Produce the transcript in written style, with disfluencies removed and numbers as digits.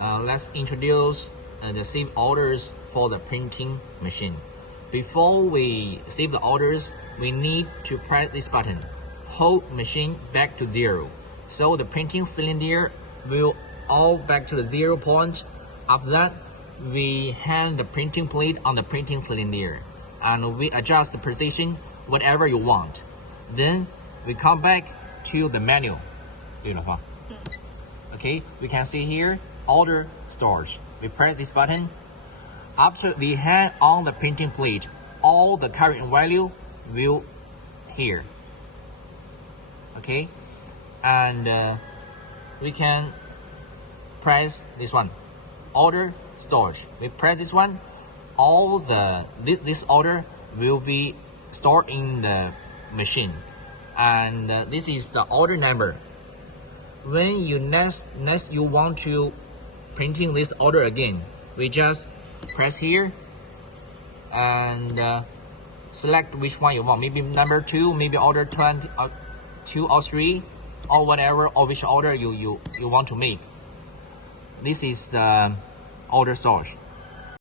let's introduce the save orders for the printing machine. Before we save the orders, we need to press this button. Hold machine back to 0. So the printing cylinder will all back to the 0 point. After that, we hand the printing plate on the printing cylinder and we adjust the position whatever you want. Then we come back to the menu. Okay, we can see here order storage. We press this button. After we hand on the printing plate, all the current value will here. Okay, and we can press this one, order storage. We press this one, all this order will be stored in the machine, and this is the order number. When you next you want to printing this order again, we just press here and select which one you want. Maybe number 2, maybe order 20, 2 or 3, or whatever, or which order you want to make. This is the order storage.